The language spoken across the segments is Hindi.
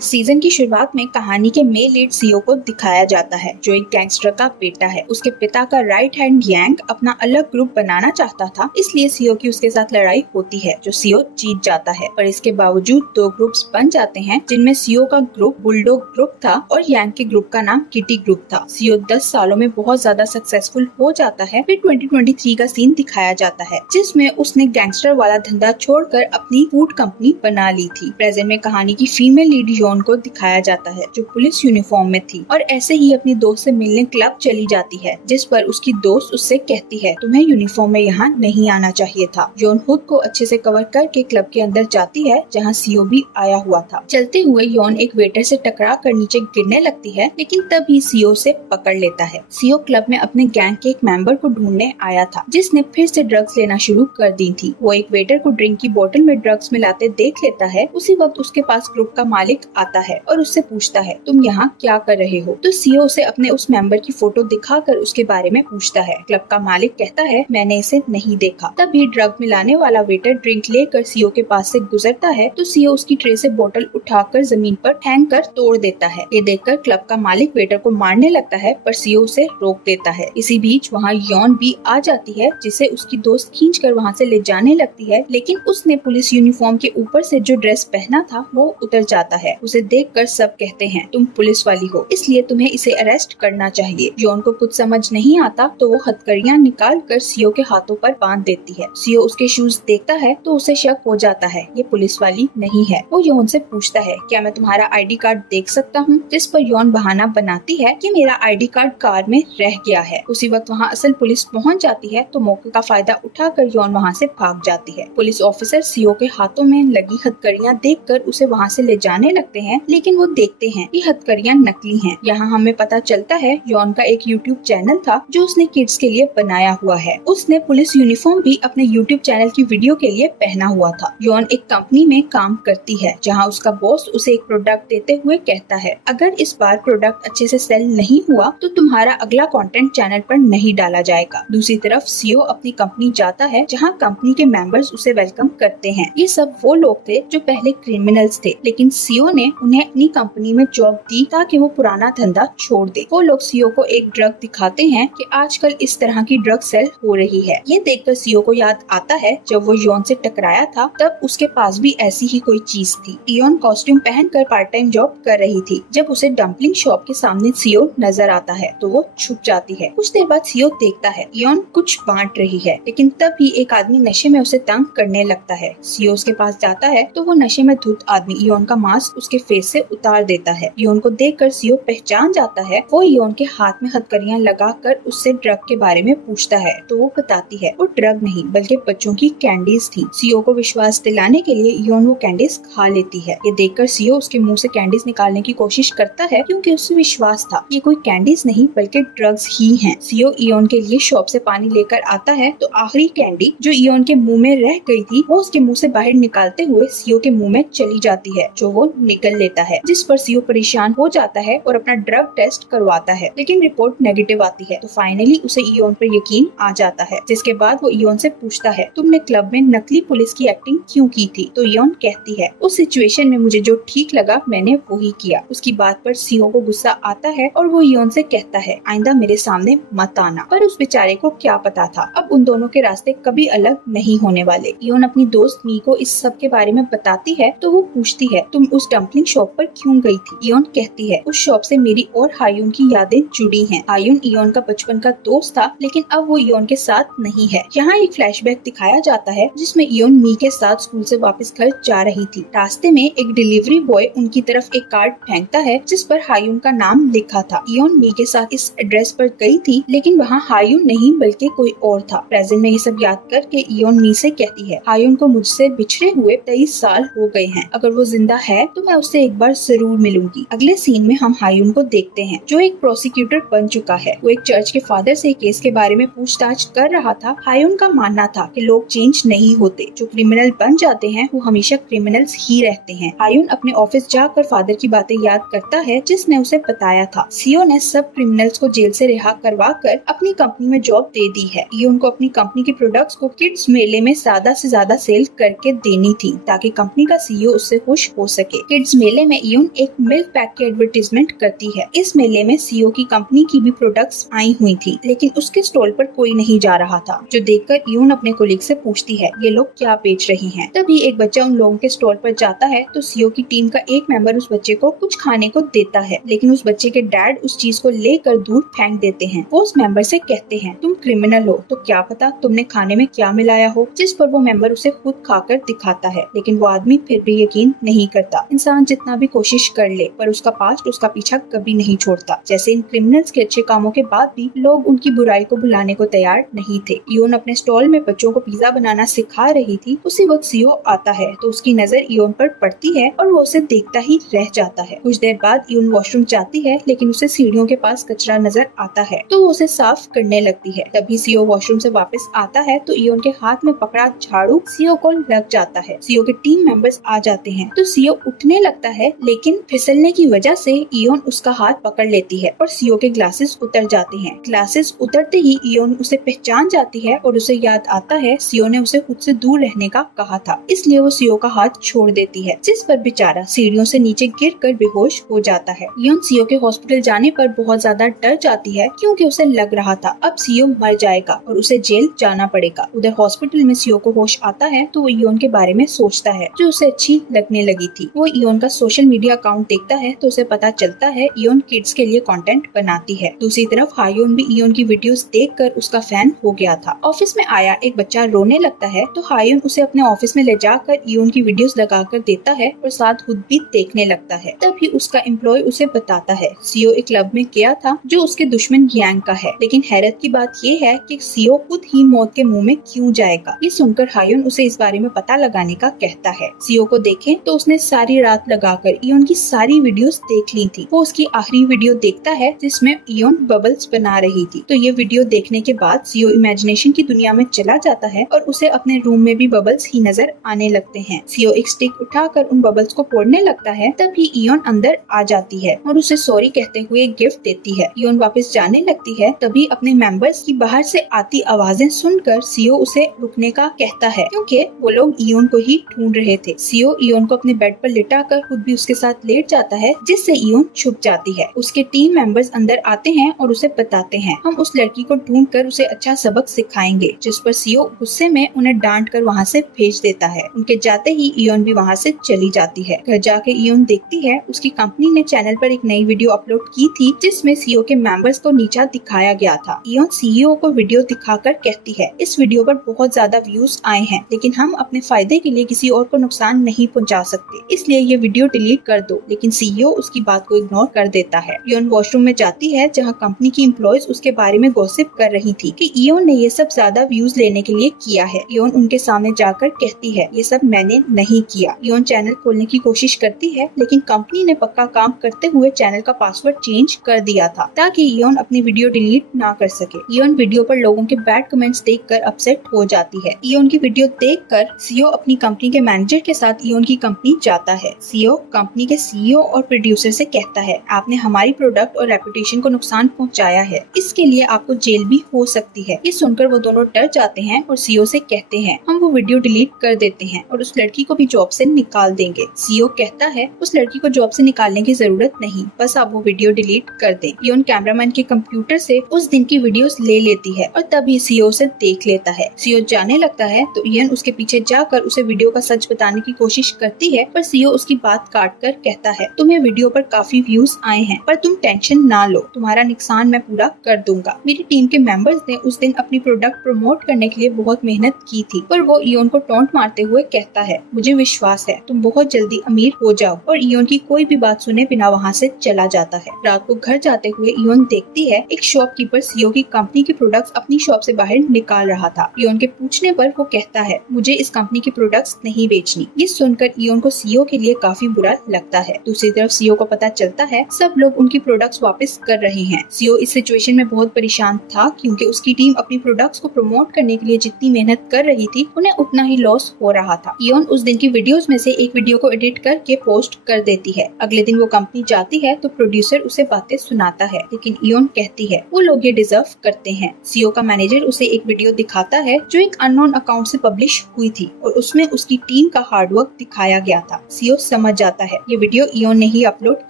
सीजन की शुरुआत में कहानी के मेल लीड सीओ को दिखाया जाता है, जो एक गैंगस्टर का बेटा है। उसके पिता का राइट हैंड गैंग अपना अलग ग्रुप बनाना चाहता था, इसलिए सीओ की उसके साथ लड़ाई होती है, जो सीओ जीत जाता है। पर इसके बावजूद दो ग्रुप्स बन जाते हैं, जिनमें सीओ का ग्रुप बुलडॉग ग्रुप था और यांग के ग्रुप का नाम किटी ग्रुप था। सीओ 10 सालों में बहुत ज्यादा सक्सेसफुल हो जाता है। फिर 2023 का सीन दिखाया जाता है, जिसमें उसने गैंगस्टर वाला धंधा छोड़कर अपनी फूड कंपनी बना ली थी। प्रेजेंट में कहानी की फीमेल लीड यॉन को दिखाया जाता है, जो पुलिस यूनिफॉर्म में थी और ऐसे ही अपनी दोस्त से मिलने क्लब चली जाती है, जिस पर उसकी दोस्त उससे कहती है, तुम्हें यूनिफॉर्म में यहाँ नहीं आना चाहिए था। यॉन खुद को अच्छे से कवर करके क्लब के अंदर जाती है, जहाँ सीओ भी आया हुआ था। चलते हुए यॉन एक वेटर से टकरा कर नीचे गिरने लगती है, लेकिन तभी सीओ से पकड़ लेता है। सीओ क्लब में अपने गैंग के एक मेंबर को ढूंढने आया था, जिसने फिर से ड्रग्स लेना शुरू कर दी थी। वो एक वेटर को ड्रिंक की बोतल में ड्रग्स मिलाते देख लेता है। उसी वक्त उसके पास ग्रुप का मालिक आता है और उससे पूछता है, तुम यहाँ क्या कर रहे हो? तो सीओ से अपने उस मेंबर की फोटो दिखाकर उसके बारे में पूछता है। क्लब का मालिक कहता है, मैंने इसे नहीं देखा। तभी ड्रग मिलाने वाला वेटर ड्रिंक लेकर सीओ के पास से गुजरता है, तो सीओ उसकी ट्रे से बोतल उठाकर जमीन पर फेंक कर तोड़ देता है। ये देखकर क्लब का मालिक वेटर को मारने लगता है, पर सीओ उसे रोक देता है। इसी बीच वहाँ यॉन भी आ जाती है, जिसे उसकी दोस्त खींचकर वहाँ से ले जाने लगती है, लेकिन उसने पुलिस यूनिफॉर्म के ऊपर से जो ड्रेस पहना था वो उतर जाता है। उसे देखकर सब कहते हैं, तुम पुलिस वाली हो, इसलिए तुम्हें इसे अरेस्ट करना चाहिए। यॉन को कुछ समझ नहीं आता, तो वो हथकड़ियाँ निकाल कर सीओ के हाथों पर बांध देती है। सीओ उसके शूज देखता है तो उसे शक हो जाता है, ये पुलिस वाली नहीं है। वो यॉन से पूछता है, क्या मैं तुम्हारा आईडी कार्ड देख सकता हूँ? जिस पर यॉन बहाना बनाती है कि मेरा आईडी कार्ड कार में रह गया है। उसी वक्त वहाँ असल पुलिस पहुँच जाती है, तो मौके का फायदा उठाकर यॉन वहाँ से भाग जाती है। पुलिस ऑफिसर सीओ के हाथों में लगी हथकड़ियाँ देखकर उसे वहाँ से ले जाने लगते हैं, लेकिन वो देखते हैं कि हथकड़ियाँ नकली हैं। यहाँ हमें पता चलता है यॉन का एक यूट्यूब चैनल था, जो उसने किड्स के लिए बनाया हुआ है। उसने पुलिस यूनिफॉर्म भी अपने यूट्यूब चैनल की वीडियो के लिए पहना हुआ था। यॉन एक कंपनी में काम करती है, जहाँ उसका बॉस उसे एक प्रोडक्ट देते हुए कहता है, अगर इस बार प्रोडक्ट अच्छे से सेल नहीं हुआ तो तुम्हारा अगला कंटेंट चैनल पर नहीं डाला जाएगा। दूसरी तरफ सीओ अपनी कंपनी जाता है, जहाँ कंपनी के मेंबर्स उसे वेलकम करते हैं। ये सब वो लोग थे जो पहले क्रिमिनल्स थे, लेकिन सीओ ने उन्हें अपनी कंपनी में जॉब दी ताकि वो पुराना धंधा छोड़ दे। वो लोग सीओ को एक ड्रग दिखाते हैं कि आजकल इस तरह की ड्रग सेल हो रही है। ये देखकर सीओ को याद आता है, जब वो यॉन से टकराया था तब उसके पास भी ऐसी ही कोई चीज थी। यॉन कॉस्ट्यूम पहनकर पार्ट टाइम जॉब कर रही थी। जब उसे डम्पलिंग शॉप के सामने सीओ नजर आता है, तो वो छुप जाती है। कुछ देर बाद सीओ देखता है यॉन कुछ बांट रही है, लेकिन तभी एक आदमी नशे में उसे तंग करने लगता है। सीओ उसके पास जाता है, तो वो नशे में धुत आदमी यॉन का मास्क उसके फेस से उतार देता है। यॉन को देखकर सीओ पहचान जाता है। वो यॉन के हाथ में हथकड़ियाँ लगाकर उससे ड्रग के बारे में पूछता है, तो वो बताती है वो ड्रग नहीं बल्कि बच्चों की कैंडीज थी। सीओ को विश्वास दिलाने के लिए यॉन वो कैंडीज खा लेती है। ये देखकर सीओ उसके मुंह से कैंडीज निकालने की कोशिश करता है, क्योंकि उसे विश्वास था ये कोई कैंडीज नहीं बल्कि ड्रग्स ही हैं। सीओ यॉन के लिए शॉप से पानी लेकर आता है, तो आखिरी कैंडी जो यॉन के मुंह में रह गई थी वो उसके मुंह से बाहर निकालते हुए सीओ के मुंह में चली जाती है, जो वो निकल लेता है। जिस पर सीओ परेशान हो जाता है और अपना ड्रग टेस्ट करवाता है, लेकिन रिपोर्ट नेगेटिव आती है। तो फाइनली उसे इयोन पर यकीन आ जाता है, जिसके बाद वो इयोन से पूछता है, तुमने क्लब में नकली पुलिस की एक्टिंग क्यों की थी? तो इयोन कहती है, उस सिचुएशन में मुझे जो ठीक लगा मैंने वही किया। उसकी बात पर सीओ को गुस्सा आता है और वो इयोन से कहता है, आइंदा मेरे सामने मत आना। पर उस बेचारे को क्या पता था, अब उन दोनों के रास्ते कभी अलग नहीं होने वाले। इयोन अपनी दोस्त मी को इस सब के बारे में बताती है, तो वो पूछती है, तुम उस डम्पलिंग शॉप पर क्यों गई थी? इयोन कहती है, उस शॉप से मेरी और हायुन की यादें जुड़ी हैं। हायुन इयोन का बचपन का दोस्त था, लेकिन अब वो इयोन के साथ नहीं है। यहाँ एक फ्लैशबैक दिखाया जाता है, जिसमें इयोन मी के साथ स्कूल से वापस घर जा रही थी। रास्ते में एक डिलीवरी बॉय उनकी तरफ एक कार्ड फेंकता है, जिस पर हायुन का नाम लिखा था। इयोन मी के साथ इस एड्रेस पर गई थी, लेकिन वहाँ हायुन नहीं बल्कि कोई और था। प्रेजेंट में ये सब याद करके इयोन मी से कहती है, हायुन को मुझसे बिछड़े हुए 23 साल हो गए हैं। अगर वो जिंदा है तो मैं उससे एक बार जरूर मिलूंगी। अगले सीन में हम हायुन को देखते हैं, जो एक प्रोसिक्यूटर बन चुका है। वो एक चर्च के फादर से केस के बारे में पूछताछ कर रहा था। हायुन का मानना था कि लोग चेंज नहीं होते, जो क्रिमिनल बन जाते हैं वो हमेशा क्रिमिनल्स ही रहते हैं। हायुन अपने ऑफिस जाकर फादर की बातें याद करता है, जिसने उसे बताया था सीओ ने सब क्रिमिनल्स को जेल से रिहा करवा कर अपनी कंपनी में जॉब दे दी है। ये उनको अपनी कंपनी के प्रोडक्ट्स को किड्स मेले में ज्यादा से ज्यादा सेल करके देनी थी, ताकि कंपनी का सीईओ उससे खुश हो सके। किड्स उस मेले में इयोन एक मिल्क पैक की एडवर्टीजमेंट करती है। इस मेले में सीओ की कंपनी की भी प्रोडक्ट्स आई हुई थी, लेकिन उसके स्टॉल पर कोई नहीं जा रहा था, जो देखकर इयोन अपने कोलीग से पूछती है ये लोग क्या बेच रही हैं। तभी एक बच्चा उन लोगों के स्टॉल पर जाता है तो सीओ की टीम का एक मेंबर उस बच्चे को कुछ खाने को देता है, लेकिन उस बच्चे के डैड उस चीज को लेकर दूर फेंक देते हैं। वो उस मेंबर से कहते हैं तुम क्रिमिनल हो तो क्या पता तुमने खाने में क्या मिलाया हो, जिस पर वो मेंबर उसे खुद खाकर दिखाता है, लेकिन वो आदमी फिर भी यकीन नहीं करता। इंसान जितना भी कोशिश कर ले पर उसका पास्ट उसका पीछा कभी नहीं छोड़ता। जैसे इन क्रिमिनल्स के अच्छे कामों के बाद भी लोग उनकी बुराई को भुलाने को तैयार नहीं थे। इयोन अपने स्टॉल में बच्चों को पिज्जा बनाना सिखा रही थी। उसी वक्त सीओ आता है तो उसकी नजर इयोन पर पड़ती है और वो उसे देखता ही रह जाता है। कुछ देर बाद इयोन वॉशरूम जाती है, लेकिन उसे सीढ़ियों के पास कचरा नजर आता है तो वो उसे साफ करने लगती है। तभी सीओ वॉशरूम से वापस आता है तो इयोन के हाथ में पकड़ा झाड़ू सीओ को लग जाता है। सीओ के टीम मेंबर्स आ जाते हैं तो सीओ उठने लगता है, लेकिन फिसलने की वजह से इयोन उसका हाथ पकड़ लेती है और सीओ के ग्लासेस उतर जाते हैं। ग्लासेस उतरते ही इयोन उसे पहचान जाती है और उसे याद आता है सीओ ने उसे खुद से दूर रहने का कहा था, इसलिए वो सीओ का हाथ छोड़ देती है, जिस पर बेचारा सीढ़ियों से नीचे गिरकर बेहोश हो जाता है। इयोन सीओ के हॉस्पिटल जाने पर बहुत ज्यादा डर जाती है, क्योंकि उसे लग रहा था अब सीओ मर जाएगा और उसे जेल जाना पड़ेगा। उधर हॉस्पिटल में सीओ को होश आता है तो वो इयोन के बारे में सोचता है, जो उसे अच्छी लगने लगी थी। वो इयोन का सोशल मीडिया अकाउंट देखता है तो उसे पता चलता है इयोन किड्स के लिए कंटेंट बनाती है। दूसरी तरफ हायोन भी इयोन की वीडियोस देखकर उसका फैन हो गया था। ऑफिस में आया एक बच्चा रोने लगता है तो हायोन उसे अपने ऑफिस में ले जाकर इयोन की वीडियोस लगाकर देता है और साथ खुद भी देखने लगता है। तभी उसका एम्प्लॉय उसे बताता है सीओ एक क्लब में गया था जो उसके दुश्मन गैंग का है, लेकिन हैरत की बात ये है कि सीओ खुद ही मौत के मुंह में क्यों जाएगा। ये सुनकर हायोन उसे इस बारे में पता लगाने का कहता है। सीओ को देखें तो उसने सारी रात लगाकर इयोन की सारी वीडियोस देख ली थी। वो उसकी आखिरी वीडियो देखता है जिसमें इयोन बबल्स बना रही थी। तो ये वीडियो देखने के बाद सीओ इमेजिनेशन की दुनिया में चला जाता है और उसे अपने रूम में भी बबल्स ही नजर आने लगते हैं। सीओ एक स्टिक उठाकर उन बबल्स को फोड़ने लगता है, तभी इयोन अंदर आ जाती है और उसे सॉरी कहते हुए एक गिफ्ट देती है। इयोन वापस जाने लगती है, तभी अपने मेंबर्स की बाहर से आती आवाजें सुनकर सीओ उसे रुकने का कहता है, क्योंकि वो लोग इयोन को ही ढूंढ रहे थे। सीओ इयोन को अपने बेड पर लिटाकर खुद भी उसके साथ लेट जाता है, जिससे इयोन छुप जाती है। उसके टीम मेंबर्स अंदर आते हैं और उसे बताते हैं हम उस लड़की को ढूंढकर उसे अच्छा सबक सिखाएंगे, जिस पर सीओ गुस्से में उन्हें डांट कर वहाँ से भेज देता है। उनके जाते ही इयोन भी वहाँ से चली जाती है। घर जाके इयोन देखती है उसकी कंपनी ने चैनल पर एक नई वीडियो अपलोड की थी जिसमें सीओ के मेंबर्स को नीचा दिखाया गया था। इयोन सीईओ को वीडियो दिखाकर कहती है इस वीडियो पर बहुत ज्यादा व्यूज आए हैं, लेकिन हम अपने फायदे के लिए किसी और को नुकसान नहीं पहुंचा सकते, इसलिए ये वीडियो डिलीट कर दो। लेकिन सीईओ उसकी बात को इग्नोर कर देता है। इयोन वॉशरूम में जाती है जहाँ कंपनी की एम्प्लॉयज उसके बारे में गॉसिप कर रही थी कि इयोन ने ये सब ज्यादा व्यूज लेने के लिए किया है। इयोन उनके सामने जाकर कहती है ये सब मैंने नहीं किया। इयोन चैनल खोलने की कोशिश करती है, लेकिन कंपनी ने पक्का काम करते हुए चैनल का पासवर्ड चेंज कर दिया था ताकि इयोन अपनी वीडियो डिलीट ना कर सके। इयोन वीडियो पर लोगों के बैड कमेंट्स देखकर अपसेट हो जाती है। इयोन की वीडियो देखकर सीईओ अपनी कंपनी के मैनेजर के साथ इयोन की कंपनी जाता है। सीईओ कंपनी के सीईओ और प्रोड्यूसर से कहता है आपने हमारी प्रोडक्ट और रेपुटेशन को नुकसान पहुंचाया है, इसके लिए आपको जेल भी हो सकती है। ये सुनकर वो दोनों डर जाते हैं और सीईओ से कहते हैं हम वो वीडियो डिलीट कर देते हैं और उस लड़की को भी जॉब से निकाल देंगे। सीईओ कहता है उस लड़की को जॉब से निकालने की जरूरत नहीं, बस आप वो वीडियो डिलीट कर दें। इयोन कैमरामैन के कंप्यूटर से उस दिन की वीडियोस ले लेती है और तभी सीईओ से देख लेता है। सीईओ जाने लगता है तो इयोन उसके पीछे जाकर उसे वीडियो का सच बताने की कोशिश करती है, पर सीईओ उसकी बात काट कर कहता है तुम्हें वीडियो पर काफी व्यूज आए हैं, पर तुम टेंशन ना लो, तुम्हारा नुकसान मैं पूरा कर दूंगा। मेरी टीम के मेंबर्स ने उस दिन अपनी प्रोडक्ट प्रमोट करने के लिए बहुत मेहनत की थी। पर वो इयोन को टॉन्ट मारते हुए कहता है मुझे विश्वास है तुम बहुत जल्दी अमीर हो जाओ, और इयोन की कोई भी बात सुने बिना वहाँ से चला जाता है। रात को घर जाते हुए इयोन देखती है एक शॉपकीपर सीईओ की कंपनी की प्रोडक्ट्स अपनी शॉप से बाहर निकाल रहा था। इयोन के पूछने पर वो कहता है मुझे इस कंपनी की प्रोडक्ट्स नहीं बेचनी। ये सुनकर इयोन को सीईओ के लिए काफी बुरा लगता है। दूसरी तरफ सीईओ को पता चलता है सब लोग उनकी प्रोडक्ट्स वापस कर रहे हैं। सीईओ इस सिचुएशन में बहुत परेशान था, क्योंकि उसकी टीम अपनी प्रोडक्ट्स को प्रमोट करने के लिए जितनी मेहनत कर रही थी उन्हें उतना ही लॉस हो रहा था। इयोन उस दिन की वीडियोस में से एक वीडियो को एडिट करके पोस्ट कर देती है। अगले दिन वो कंपनी जाती है तो प्रोड्यूसर उसे बातें सुनाता है, लेकिन इयोन कहती है वो लोग ये डिजर्व करते हैं। सीईओ का मैनेजर उसे एक वीडियो दिखाता है जो एक अननोन अकाउंट से पब्लिश हुई थी और उसमें उसकी टीम का हार्डवर्क दिखाया गया था। सीईओ समझ जाता है। ये वीडियो इयोन ने ही अपलोड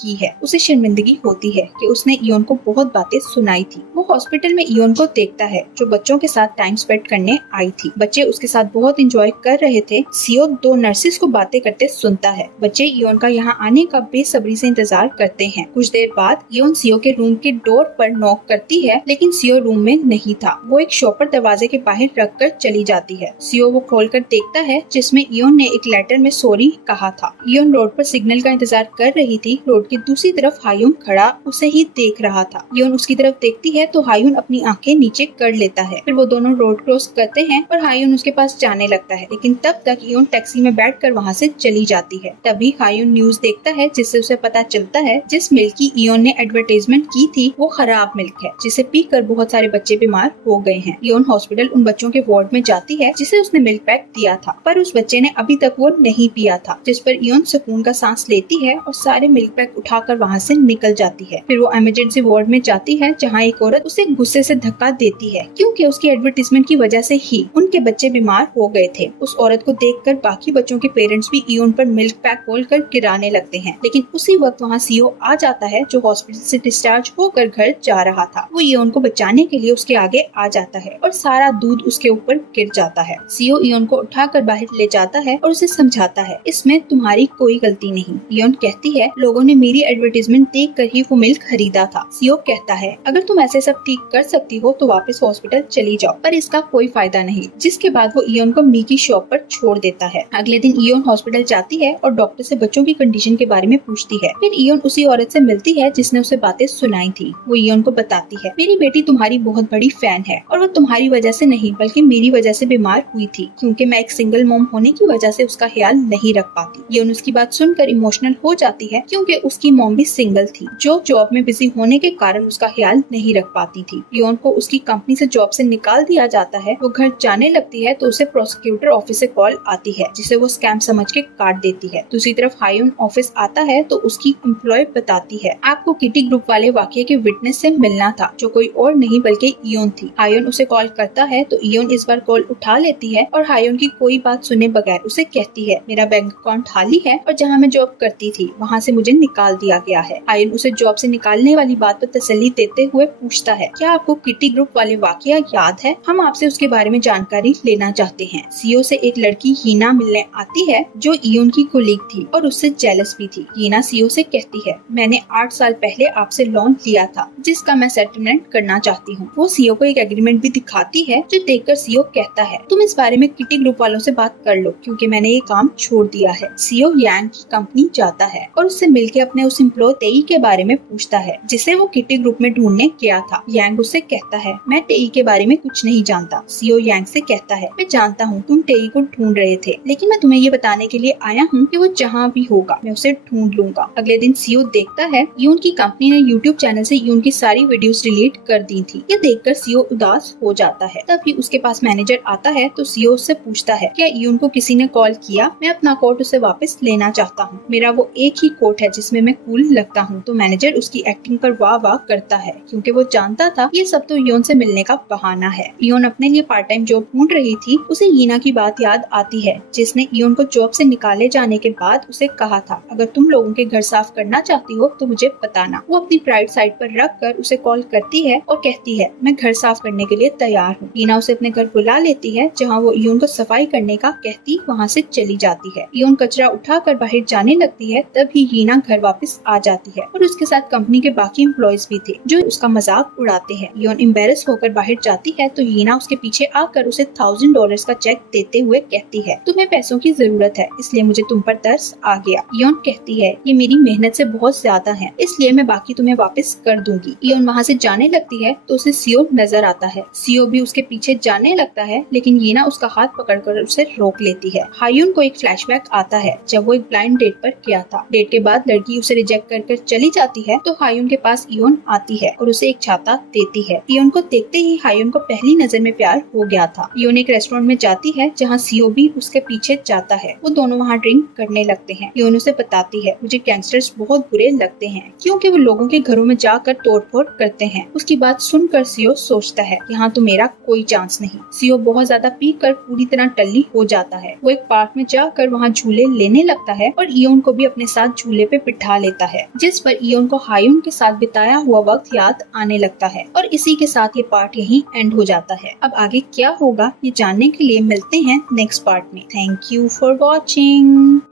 की है। उसे शर्मिंदगी होती है कि उसने इयोन को बहुत बातें सुनाई थी। वो हॉस्पिटल में इयोन को देखता है जो बच्चों के साथ टाइम स्पेंड करने आई थी। बच्चे उसके साथ बहुत एंजॉय कर रहे थे। सियो 2 नर्सेस को बातें करते सुनता है। बच्चे इयोन का यहाँ आने का बेसब्री से इंतजार करते हैं। कुछ देर बाद इयोन सियो के रूम के डोर पर नॉक करती है, लेकिन सियो रूम में नहीं था। वो एक शॉपर दरवाजे के बाहर रखकर चली जाती है। सियो वो खोलकर देखता है जिसमें इयोन ने एक लेटर में सॉरी कहा था। इयोन रोड पर सिग्नल का इंतजार कर रही थी। रोड की दूसरी तरफ हायुन खड़ा उसे ही देख रहा था। इयोन उसकी तरफ देखती है तो हायुन अपनी आंखें नीचे कर लेता है। फिर वो दोनों रोड क्रॉस करते हैं और हायुन उसके पास जाने लगता है, लेकिन तब तक इयोन टैक्सी में बैठकर वहाँ से चली जाती है। तभी हायुन न्यूज देखता है जिससे उसे पता चलता है जिस मिल्क की इयोन ने एडवर्टाइजमेंट की थी वो खराब मिल्क है, जिसे पीकर बहुत सारे बच्चे बीमार हो गए हैं। इयोन हॉस्पिटल उन बच्चों के वार्ड में जाती है जिसे उसने मिल्क पैक दिया था, पर उस बच्चे ने अभी तक वो नहीं पिया था, जिस पर इयोन सुकून का सांस लेती है और सारे मिल्क पैक उठाकर वहाँ से निकल जाती है। फिर वो इमरजेंसी वार्ड में जाती है जहाँ एक औरत उसे गुस्से से धक्का देती है क्योंकि उसकी एडवर्टाइजमेंट की वजह से ही उनके बच्चे बीमार हो गए थे। उस औरत को देखकर बाकी बच्चों के पेरेंट्स भी इयोन पर मिल्क पैक खोलकर गिराने लगते हैं, लेकिन उसी वक्त वहाँ सियो आ जाता है जो हॉस्पिटल से डिस्चार्ज होकर घर जा रहा था। वो इयोन को बचाने के लिए उसके आगे आ जाता है और सारा दूध उसके ऊपर गिर जाता है। सियो इयोन को उठाकर बाहर ले जाता है और उसे समझाता है इसमें तुम्हारी कोई गलती नहीं। इयोन कहती है लोगों ने मेरी एडवर्टाइजमेंट देख कर ही वो मिल्क खरीदा था। सियो कहता है अगर तुम ऐसे सब ठीक कर सकती हो तो वापस हॉस्पिटल चली जाओ, पर इसका कोई फायदा नहीं। जिसके बाद वो इयोन को मी की शॉप पर छोड़ देता है। अगले दिन इयोन हॉस्पिटल जाती है और डॉक्टर से बच्चों की कंडीशन के बारे में पूछती है। फिर इयोन उसी औरत से मिलती है जिसने उसे बातें सुनाई थी। वो इयोन को बताती है मेरी बेटी तुम्हारी बहुत बड़ी फैन है और वो तुम्हारी वजह से नहीं बल्कि मेरी वजह से बीमार हुई थी, क्योंकि मैं एक सिंगल मॉम होने की वजह से उसका ख्याल नहीं रख पाती। इयोन उसकी बात सुनकर इमोशनल हो जाती है क्योंकि उसकी मॉम भी सिंगल थी जो जॉब में बिजी होने के कारण उसका ख्याल नहीं रख पाती थी। इयोन को उसकी कंपनी से जॉब से निकाल दिया जाता है। वो घर जाने लगती है तो उसे प्रोसिक्यूटर ऑफिस से कॉल आती है जिसे वो स्कैम समझ के काट देती है। दूसरी तरफ हायुन ऑफिस आता है तो उसकी एम्प्लॉय बताती है आपको किटी ग्रुप वाले वाकये के विटनेस से मिलना था जो कोई और नहीं बल्कि इयोन थी। हायुन उसे कॉल करता है तो इयोन इस बार कॉल उठा लेती है और हायुन की कोई बात सुने बगैर उसे कहती है मेरा बैंक अकाउंट खाली है और जहाँ मैं जॉब करती थी वहाँ से मुझे निकाल दिया गया है। हायुन उसे जॉब से निकालने वाली बात पर तसल्ली देते हुए पूछता है क्या आपको किटी ग्रुप वाले वाकया याद है? हम आपसे उसके बारे में जानकारी लेना चाहते हैं। सीओ से एक लड़की हीना मिलने आती है जो इयोन की कोलीग थी और उससे जेलस भी थी। हीना सीओ से कहती है मैंने 8 साल पहले आपसे लोन लिया था जिसका मैं सेटलमेंट करना चाहती हूँ। वो सीओ को एक एग्रीमेंट भी दिखाती है जो देखकर सीओ कहता है तुम इस बारे में किटी ग्रुप वालों से बात कर लो क्योंकि मैंने ये काम छोड़ दिया है। सीओ यांग की कंपनी जाता है और उससे मिलकर अपने उस एम्प्लॉय तेई के बारे में पूछता है जिसे वो किटी ग्रुप में ढूंढने गया था। यांग उससे कहता है मैं तेई के बारे में कुछ नहीं जानता। सीओ यांग से कहता है मैं जानता हूँ तुम तेई को ढूंढ रहे थे, लेकिन मैं तुम्हें ये बताने के लिए आया हूँ कि वो जहाँ भी होगा मैं उसे ढूंढ लूंगा। अगले दिन सीओ देखता है यून की कंपनी ने यूट्यूब चैनल से यून की सारी वीडियोस डिलीट कर दी थी। ये देखकर सीओ उदास हो जाता है। तभी उसके पास मैनेजर आता है तो सीओ उससे पूछता है क्या यून को किसी ने कॉल किया? मैं अपना कोट उसे वापस लेना चाहता हूँ। मेरा वो एक ही कोट है जिसमें मैं कूल लगता हूँ। तो मैनेजर उसकी एक्टिंग पर वाह वाह करता है क्योंकि वो जानता था ये सब तो इयोन से मिलने का बहाना है। इयोन अपने लिए पार्ट टाइम जॉब ढूंढ रही थी। उसे हीना की बात याद आती है जिसने इयोन को जॉब से निकाले जाने के बाद उसे कहा था अगर तुम लोगों के घर साफ करना चाहती हो तो मुझे बताना। वो अपनी प्राइवेट साइट पर रख कर उसे कॉल करती है और कहती है मैं घर साफ करने के लिए तैयार हूँ। हीना उसे अपने घर बुला लेती है जहाँ वो इयोन को सफाई करने का कहती वहाँ से चली जाती है। इयोन कचरा उठा कर बाहर जाने लगती है तभी हीना घर वापस आ जाती है और उसके साथ कंपनी के बाकी एम्प्लॉयज भी थे जो उसका मजाक उड़ाते हैं। इयोन एम्बेरस होकर बाहर जाती है तो हीना उसके पीछे आकर उसे $1000 का चेक देते हुए कहती है तुम्हें पैसों की जरूरत है इसलिए मुझे तुम पर तरस आ गया। इयोन कहती है ये मेरी मेहनत से बहुत ज्यादा है इसलिए मैं बाकी तुम्हें वापस कर दूंगी। इयोन वहाँ से जाने लगती है तो उसे सीओ नजर आता है। सीओ भी उसके पीछे जाने लगता है लेकिन हीना उसका हाथ पकड़कर उसे रोक लेती है। हायुन को एक फ्लैशबैक आता है जब वो एक ब्लाइंड डेट पर गया था। डेट के बाद लड़की उसे रिजेक्ट कर चली जाती है तो हायुन के पास इयोन आती है और उसे एक छाता देती है। इयोन को देखते ही हायुन को पहली नजर में प्यार हो गया था। इयोन एक रेस्टोरेंट में जाती है जहाँ सीओ भी उसके पीछे जाता है। वो दोनों वहाँ ड्रिंक करने लगते हैं। इयोन उसे बताती है मुझे गैंगस्टर्स बहुत बुरे लगते हैं क्योंकि वो लोगों के घरों में जाकर तोड़फोड़ करते हैं। उसकी बात सुनकर सीओ सोचता है यहाँ तो मेरा कोई चांस नहीं। सीओ बहुत ज्यादा पी कर पूरी तरह टल्ली हो जाता है। वो एक पार्क में जाकर वहाँ झूले लेने लगता है और इयोन को भी अपने साथ झूले पे बिठा लेता है, जिस पर इयोन को हायुन के साथ बिताया हुआ वक्त याद आने लगता है। और इसी के साथ ये पार्ट यहीं एंड हो जाता है। अब आगे क्या होगा ये जानने के लिए मिलते हैं नेक्स्ट पार्ट में। Thank you for watching.